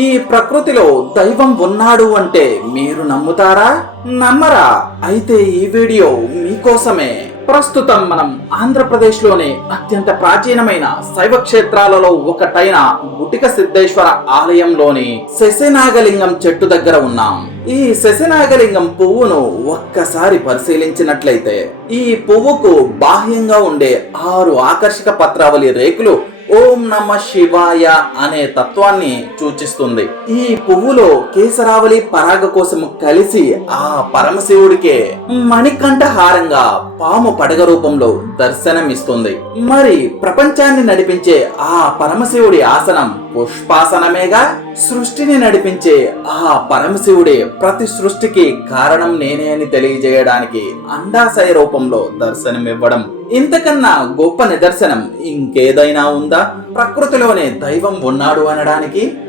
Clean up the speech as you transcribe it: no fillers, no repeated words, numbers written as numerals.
ఈ ప్రకృతిలో దైవం ఉన్నాడు అంటే మీరు నమ్ముతారా? నమ్మరా? అయితే ఈ వీడియో మీకోసమే. ప్రస్తుతం మనం ఆంధ్రప్రదేశ్లోని అత్యంత ప్రాచీనమైన శైవ క్షేత్రాలలో ఒకటైన గుటిక సిద్ధేశ్వర ఆలయంలోని శశనాగలింగం చెట్టు దగ్గర ఉన్నాం. ఈ శశనాగలింగం పువ్వును ఒక్కసారి పరిశీలించినట్లయితే ఈ పువ్వుకు బాహ్యంగా ఉండే 6 ఆకర్షక పత్రావళి రేకులు ఓం నమ శివాయ అనే తత్వాన్ని సూచిస్తుంది. ఈ పువ్వులో కేసరావళి పరాగ కోశము కలిసి ఆ పరమశివుడికే మణికంఠహారంగా పాము పడగ రూపంలో దర్శనమిస్తుంది. మరి ప్రపంచాన్ని నడిపించే ఆ పరమశివుడి ఆసనం పుష్పాసనమేగా. సృష్టిని నడిపించే ఆ పరమశివుడే ప్రతి సృష్టికి కారణం నేనే అని తెలియజేయడానికి అండాశయ రూపంలో దర్శనమివ్వడం ఇంతకన్నా గొప్ప నిదర్శనం ఇంకేదైనా ఉందా? ప్రకృతిలోనే దైవం ఉన్నాడు అనడానికి